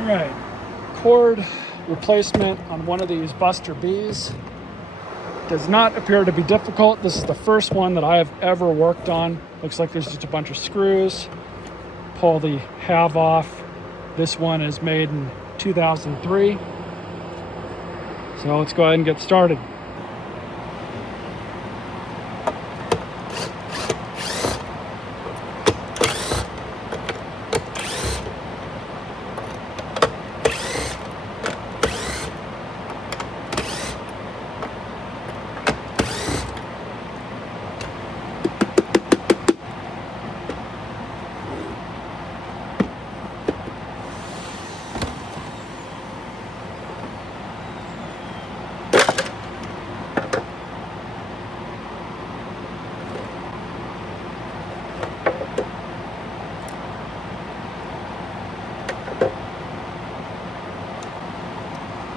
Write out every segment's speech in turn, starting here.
All right, cord replacement on one of these Buster Bs does not appear to be difficult. This is the first one that I have ever worked on. Looks like there's just a bunch of screws. Pull the halve off. This one is made in 2003. So let's go ahead and get started.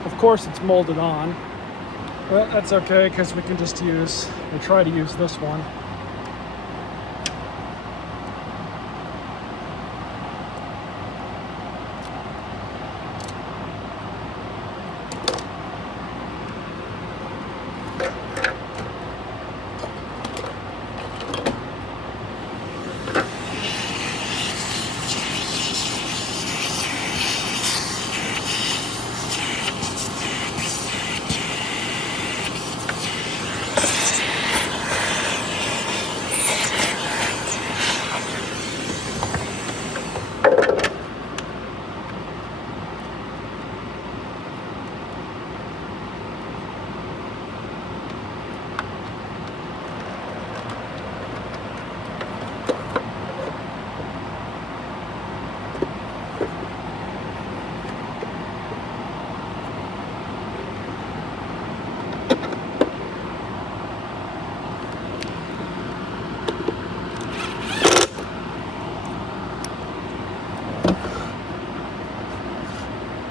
Of course it's molded on, but that's okay because we can just try to use this one.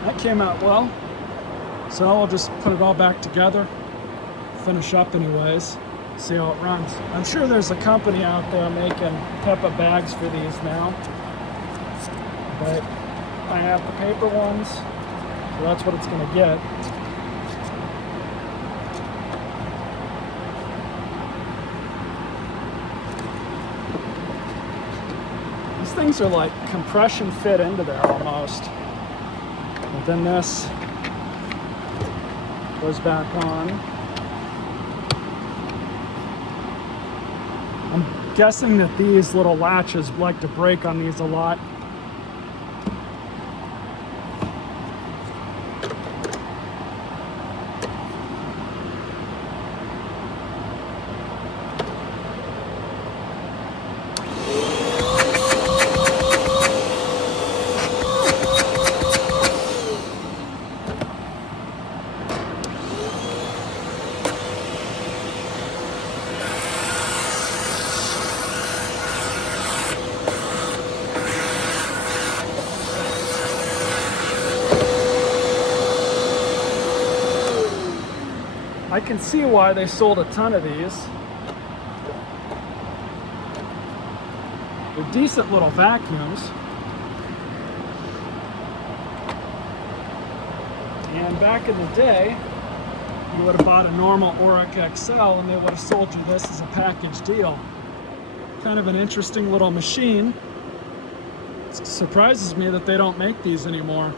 That came out well, so I'll just put it all back together, finish up anyways, see how it runs. I'm sure there's a company out there making Peppa bags for these now, but I have the paper ones, so that's what it's going to get. These things are like compression fit into there almost. And then this goes back on. I'm guessing that these little latches like to break on these a lot. I can see why they sold a ton of these. They're decent little vacuums. And back in the day, you would have bought a normal Oreck XL and they would have sold you this as a package deal. Kind of an interesting little machine. It surprises me that they don't make these anymore.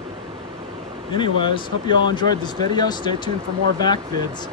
Anyways, hope you all enjoyed this video. Stay tuned for more vac vids.